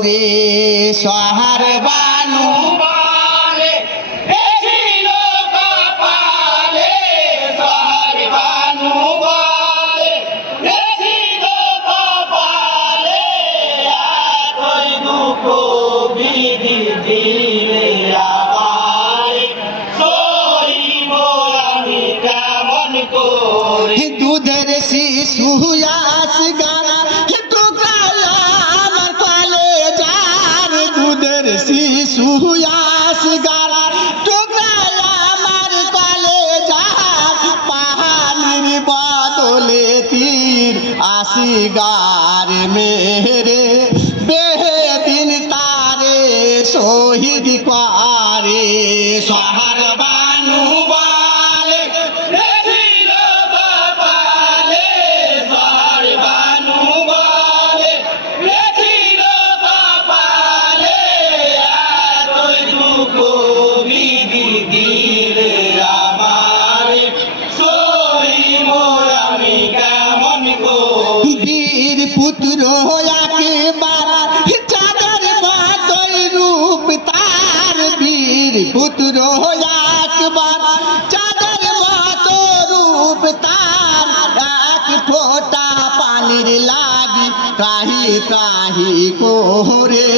করে সহার বানু বলে ছিল কপালে সহার বানু বলে ছিল কপালে একই দুঃখ বিধি দিলে আবার সইব আমি কেমন করে দুধের শিশু আসগার আমার পালে যার দুধের শিশু আসগার টুকরায় আমার পালে যার পাহাড়ের বদলে তীর আসগার মেরে বেদিন তারে শহীদ করে সহার বানু বলে ছিল কপালে সহার বানু বলে ছিল কপালে একই দুঃখ বিধি দিলে আমার সইব আমি কেমন করে বীর পুত্র একেবার চাঁদের মতোই রূপ তার বীর পুত্র একবার চাঁদের মতো রূপ তার এক ফোঁটা পানির লাগি কাহি কাহি করে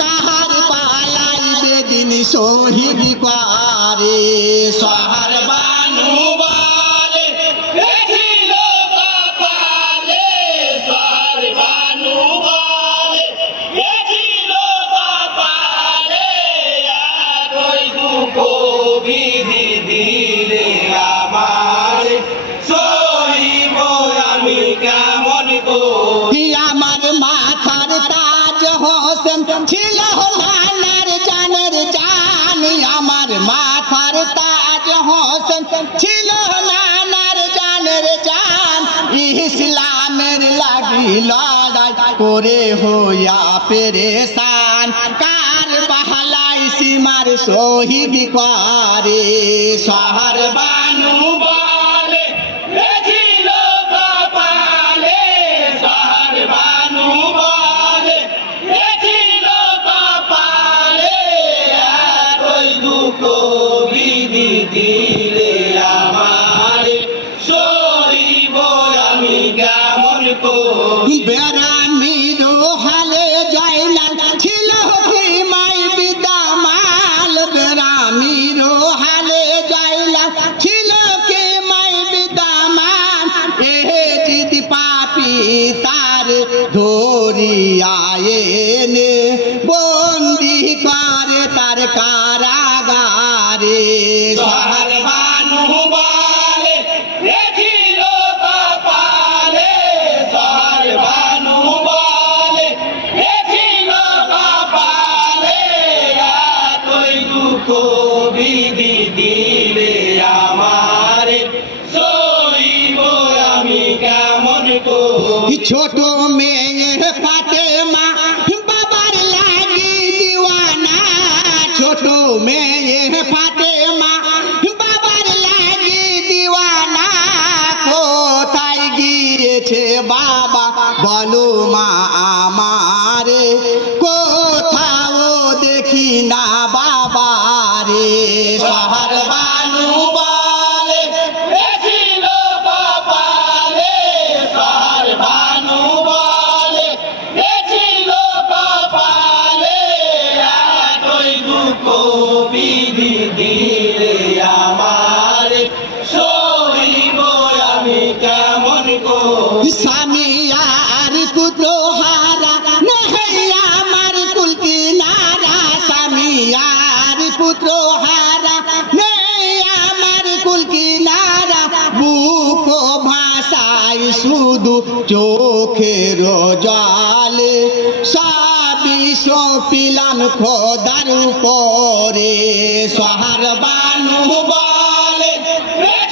কাহার পালাই বেদিন শহীদ করে সহার বানু বলে ছিল কপালে সহার বানু বলে ছিল কপালে একই দুঃখ বিধি দিলে আমার সইব আমি কেমন করে আমার মাথার তাজ হোসেন ছিল নানার জানের জান আমার মাথার তাজ হোসেন ছিল নানার জানের জান ইসলামের লাগি লড়াই করে হইয়া পেরেশান কার বাহালাই সীমার শহীদ করে সহার বানু বলে ছিল কপালে সহার বানু বলে ছিল কপালে একই দুঃখ বিধি দিলে আমার সইব আমি কেমন করে বেড়ামির হালে জয়লাল ছিল মাই বিদামাল বেড়ামির হালে জয়লাল ছিল কে মাই বিদামান এ জিদ পাপি তার ধরিয়া এনে বন্দি করে তার কারাগারে সহার বানু বলে ছিল কপালে সহার বানু বলে ছিল কপালে একই দুঃখ বিধি দিলে আমার সইব আমি কেমন করে ছোট মেয়ে ফাতেমা বাবার লাগি দিওয়ানা ছোট মেয়ে ফাতেমা বাবার লাগি দিওয়ানা কোথায় গিয়েছে বাবা বলো মা আমারে কোথাও দেখি না বাবারে সহার বানু বলে ছিল কপালে সহার বানু বলে ছিল কপালে একই দুঃখ বিধি দিলে আমার সইব আমি কেমন করে স্বামী আর পুত্র হারা নেই আমার কুল কিনারা স্বামী আর পুত্র হারা নেই আমার কুল কিনারা বুক ভাষায় শুধু চোখের জলে সবই সপিলাম খোদার উপরে সহার বানু বলে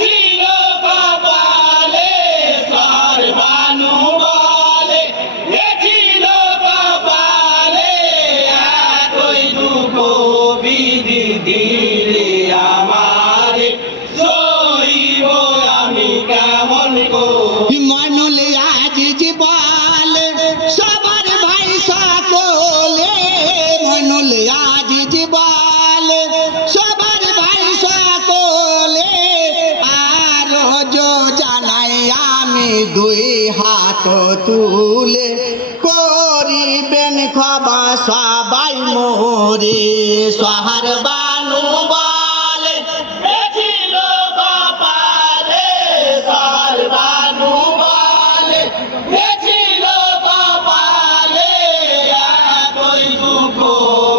ছিল কপালে সহার বানু বলে ছিল কপালে একই দুঃখ বিধি দিলে আমার সইব আমি কেমন করে মনুল আজ জীবন সবার ভাই সকলে দুই হাত তুলে করিবেন ক্ষমা সবাই মোরে সোহার বানু বলে ছিল কপালে সোহার বানু বলে ছিল কপালে এতই দুঃখ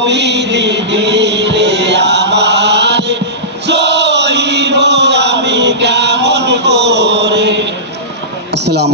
বিধি দিলে আমার সইব আমি কেমন করে। আসসালাম।